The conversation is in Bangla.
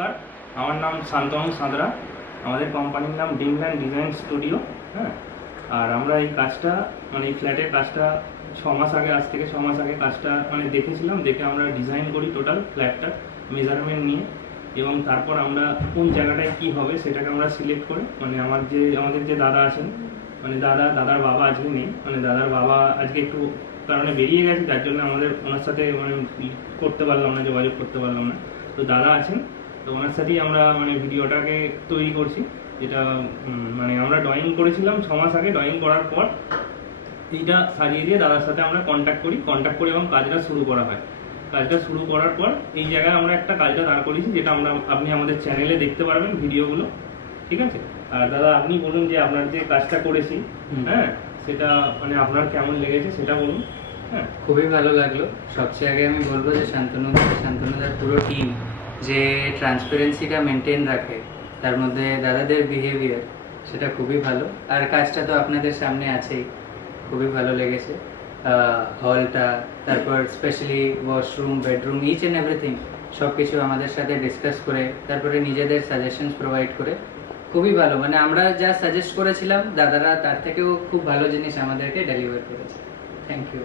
নমস্কার, আমার নাম শান্তনু সাঁতরা। আমাদের কোম্পানির নাম ড্রিমল্যান্ড ডিজাইন স্টুডিও। হ্যাঁ, আর আমরা এই কাজটা মানে এই ফ্ল্যাটের কাজটা 6 মাস আগে, আজ থেকে 6 মাস আগে কাজটা মানে দেখেছিলাম। দেখে আমরা ডিজাইন করি টোটাল ফ্ল্যাটটা মেজারমেন্ট নিয়ে, এবং তারপর আমরা কোন জায়গাটায় কি হবে সেটাকে আমরা সিলেক্ট করে মানে আমাদের যে দাদা আছেন, মানে দাদার বাবা আজকে নেই, মানে দাদার বাবা আজকে একটু কারণে বেরিয়ে গেছে, যার জন্য আমাদের ওনার সাথে মানে করতে পারলাম না, যোগাযোগ করতে পারলাম না। তো দাদা আছেন, তো ওনার সাথেই আমরা মানে ভিডিওটাকে তৈরি করছি, যেটা মানে আমরা ড্রয়িং করেছিলাম 6 মাস আগে। ড্রয়িং করার পর এইটা সাজিয়ে দিয়ে দাদার সাথে আমরা কন্ট্যাক্ট করি এবং কাজটা শুরু করা হয়। কাজটা শুরু করার পর এই জায়গায় আমরা একটা কাজটা দাঁড় করেছি, যেটা আপনি আমাদের চ্যানেলে দেখতে পারবেন ভিডিওগুলো, ঠিক আছে? আর দাদা আপনি বলুন যে আপনার যে কাজটা করেছি, হ্যাঁ, সেটা মানে আপনার কেমন লেগেছে সেটা বলুন। হ্যাঁ, খুবই ভালো লাগলো। সবচেয়ে আগে আমি বলবো যে শান্তনুদার পুরো টিম যে ট্রান্সপারেন্সিটা মেনটেন রাখে, তার মধ্যে দাদাদের বিহেভিয়ার, সেটা খুবই ভালো। আর কাজটা তো আপনাদের সামনে আছেই, খুবই ভালো লেগেছে। হলটা, তারপর specially washroom, bedroom, each and everything সব কিছু আমাদের সাথে ডিসকাস করে, তারপরে নিজেদের সাজেশনস প্রোভাইড করে খুবই ভালো। মানে আমরা যা সাজেস্ট করেছিলাম দাদারা তার থেকেও খুব ভালো জিনিস আমাদেরকে ডেলিভার করেছে। Thank you.